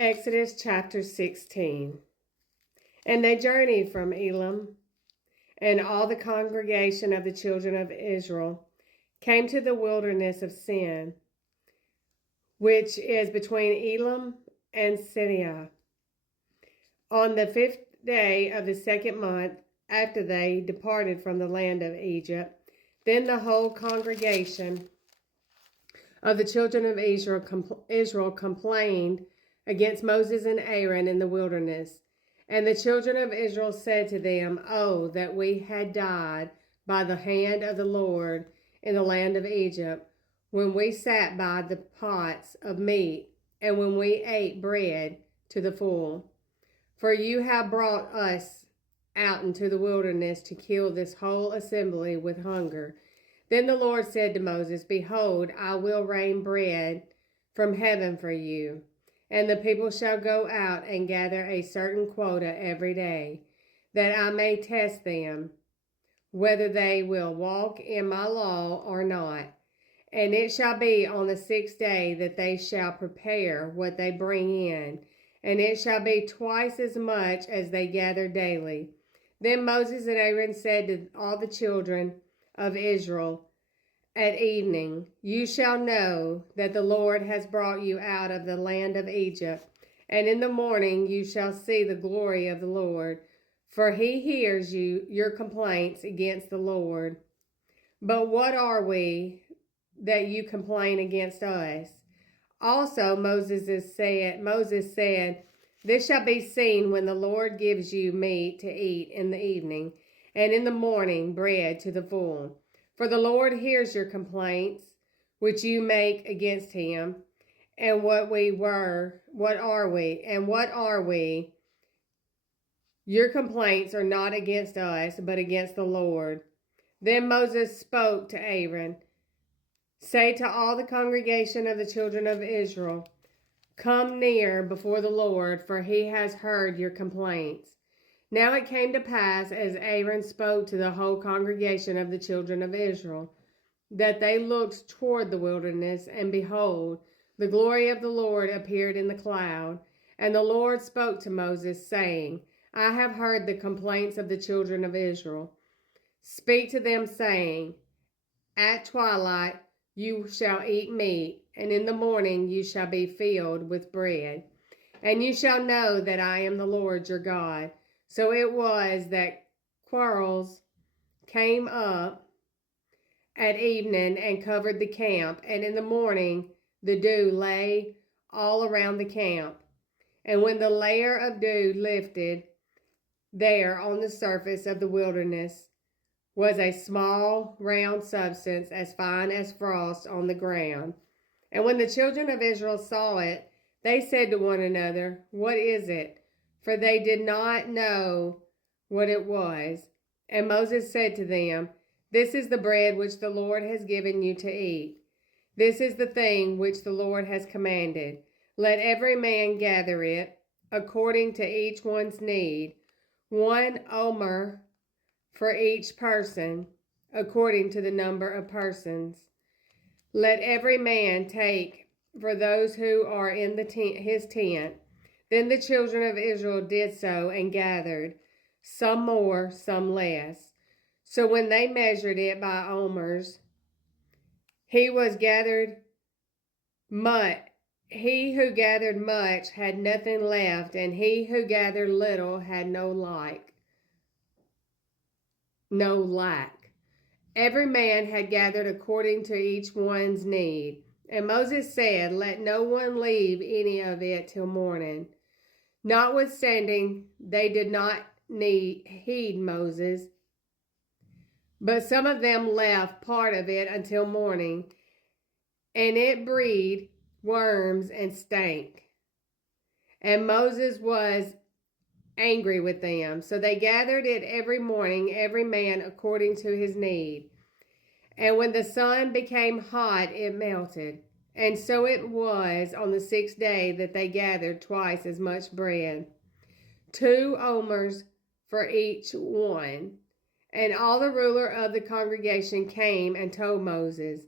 Exodus chapter 16. And they journeyed from Elim, and all the congregation of the children of Israel came to the wilderness of Sin, which is between Elim and Sinai, on the 5th day of the 2nd month after they departed from the land of Egypt. Then the whole congregation of the children of Israel complained against Moses and Aaron in the wilderness. And the children of Israel said to them, "Oh, that we had died by the hand of the Lord in the land of Egypt, when we sat by the pots of meat, and when we ate bread to the full. For you have brought us out into the wilderness to kill this whole assembly with hunger." Then the Lord said to Moses, "Behold, I will rain bread from heaven for you, and the people shall go out and gather a certain quota every day, that I may test them, whether they will walk in my law or not. And it shall be on the 6th day that they shall prepare what they bring in, and it shall be twice as much as they gather daily." Then Moses and Aaron said to all the children of Israel at evening, "You shall know that the Lord has brought you out of the land of Egypt, and in the morning you shall see the glory of the Lord, for he hears your complaints against the Lord. But what are we that you complain against us?" Also Moses said, "This shall be seen when the Lord gives you meat to eat in the evening, and in the morning bread to the full. For the Lord hears your complaints, which you make against him. And what are we? Your complaints are not against us, but against the Lord." Then Moses spoke to Aaron, "Say to all the congregation of the children of Israel, 'Come near before the Lord, for he has heard your complaints.'" Now it came to pass, as Aaron spoke to the whole congregation of the children of Israel, that they looked toward the wilderness, and behold, the glory of the Lord appeared in the cloud. And the Lord spoke to Moses, saying, "I have heard the complaints of the children of Israel. Speak to them, saying, At twilight you shall eat meat, and in the morning you shall be filled with bread. And you shall know that I am the Lord your God." So it was that quarrels came up at evening and covered the camp, and in the morning the dew lay all around the camp. And when the layer of dew lifted, there on the surface of the wilderness was a small round substance as fine as frost on the ground. And when the children of Israel saw it, they said to one another, "What is it?" For they did not know what it was. And Moses said to them, "This is the bread which the Lord has given you to eat. This is the thing which the Lord has commanded. Let every man gather it according to each one's need, 1 omer for each person, according to the number of persons. Let every man take for those who are in his tent." Then the children of Israel did so and gathered, some more, some less. So when they measured it by omers, he who gathered much had nothing left, and he who gathered little had no lack. Every man had gathered according to each one's need. And Moses said, "Let no one leave any of it till morning." Notwithstanding, they did not heed Moses, but some of them left part of it until morning, and it breed worms and stank. And Moses was angry with them. So they gathered it every morning, every man according to his need. And when the sun became hot, it melted. And so it was on the 6th day that they gathered twice as much bread, 2 omers for each one. And all the ruler of the congregation came and told Moses.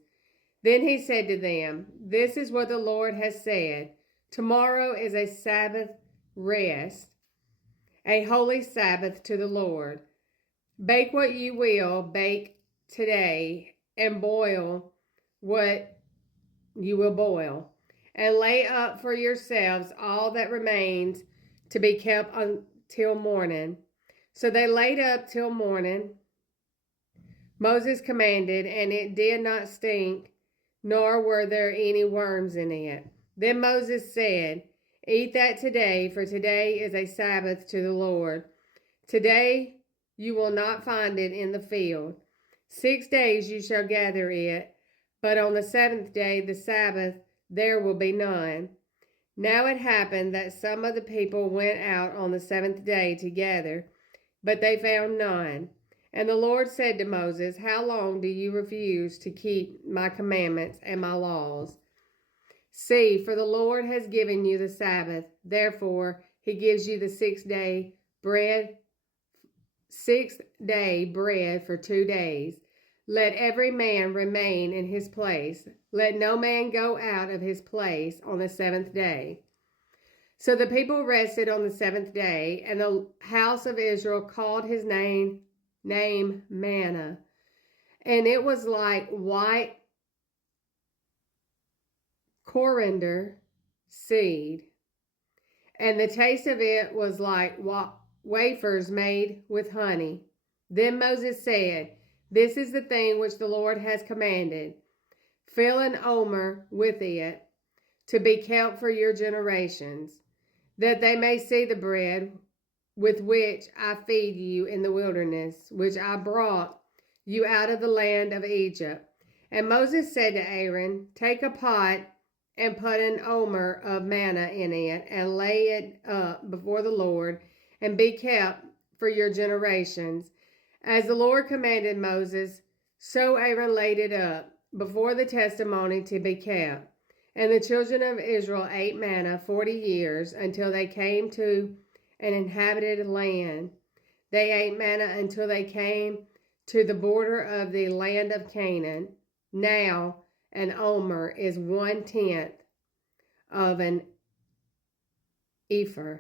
Then he said to them, "This is what the Lord has said. Tomorrow is a Sabbath rest, a holy Sabbath to the Lord. Bake what you will bake today, and boil what you will boil, and lay up for yourselves all that remains to be kept until morning. So they laid up till morning. Moses commanded, and it did not stink, nor were there any worms in it. Then Moses said, Eat that today, for today is a Sabbath to the Lord. Today you will not find it in the field. 6 days you shall gather it, but on the seventh day, the Sabbath, there will be none. Now it happened that some of the people went out on the seventh day to gather, but they found none. And the Lord said to Moses, How long do you refuse to keep my commandments and my laws? See, for the Lord has given you the Sabbath. Therefore, he gives you the sixth day bread for 2 days. Let every man remain in his place. Let no man go out of his place on the seventh day. So the people rested on the seventh day, and the house of Israel called his name manna. And it was like white coriander seed, and the taste of it was like wafers made with honey. Then Moses said, This is the thing which the Lord has commanded. Fill an omer with it, to be kept for your generations, that they may see the bread with which I feed you in the wilderness, which I brought you out of the land of Egypt. And Moses said to Aaron, Take a pot and put an omer of manna in it, and lay it up before the Lord, and be kept for your generations. As the Lord commanded Moses, so Aaron laid it up before the testimony to be kept. And the children of Israel ate manna 40 years, until they came to an inhabited land. They ate manna until they came to the border of the land of Canaan. Now an omer is 1/10 of an ephah.